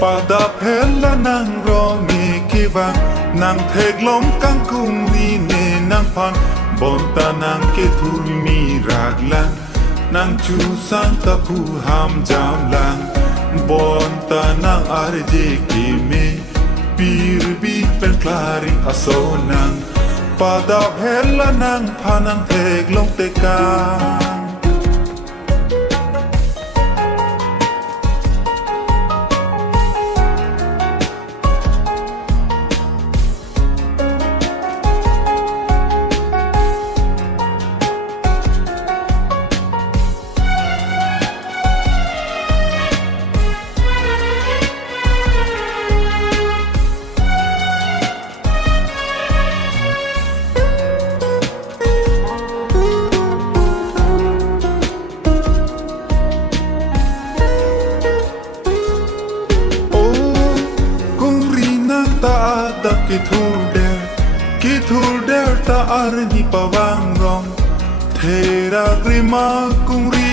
Pada phela nang ro mi kiva nang thek lom kang kung vi ne nang pan bon ta nang ke thul mi raglan nang chu sang ta pu ham jam lang bon ta nang arje ki me pir bi pen klari aso nang pada phela nang phanang thek lom te ka ki thul der ta arni pawang rong thera grima kungri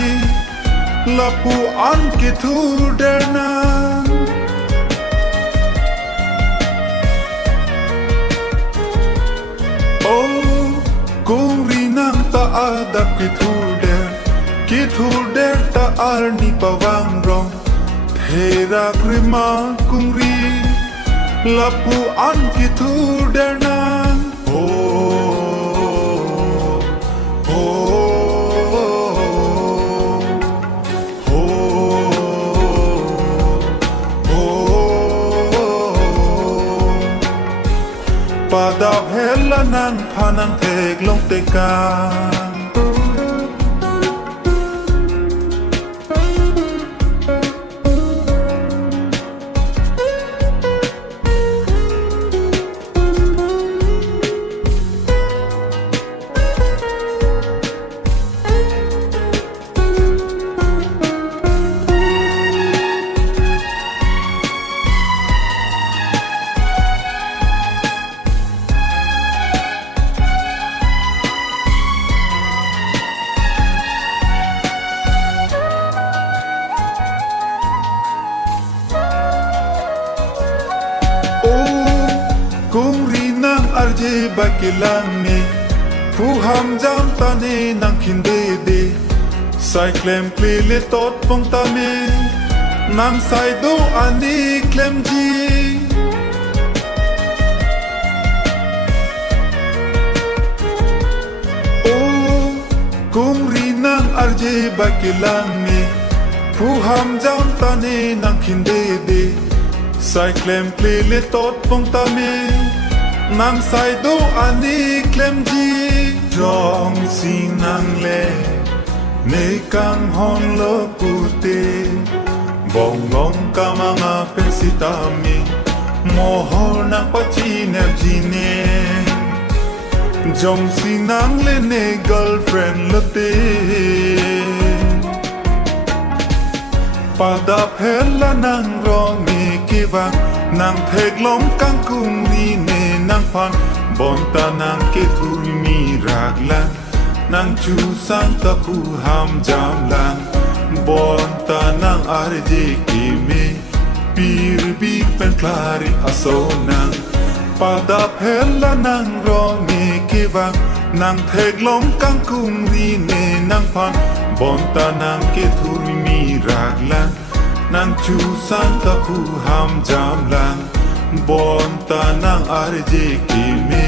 lapu an ki thul der na o kungri nang ta adak ki thul der ta arni pawang rong thera grima kungri lapu an ki thul der na pada phela nang phanang thek lom te ka arje bakilang ne phu ham jam ta ne nang khin de de sai klem ple le tot pong ta me nang sai do ani klem ji o kum ri nang arje bakilang ne phu ham jam ta ne nang khin de de sai klem ple le tot pong ta me nang sai do ani klem ji dong si nang le ne kang hon lo pute bong ngong ka mga pensitami mohor na pachi ne ji ne jong si nang le ne girlfriend lo te pada phela nang ro mi kiva nang thek lom kang kung vi ne nang pan bon ta nang ke thul mi raglan nang chu sang ta pu ham jam lang bon ta nang arje ki me pir bi pen klari aso nang pada phela nang ro mi kiva nang thek lom kang kung vi ne nang pan bon ta nang ke thul mi raglan nang chu sang ta pu ham jam lang bon ta nang arje ki me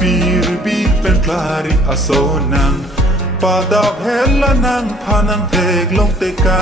pir bi pen klari aso nang pada phela nang phanang thek long te ka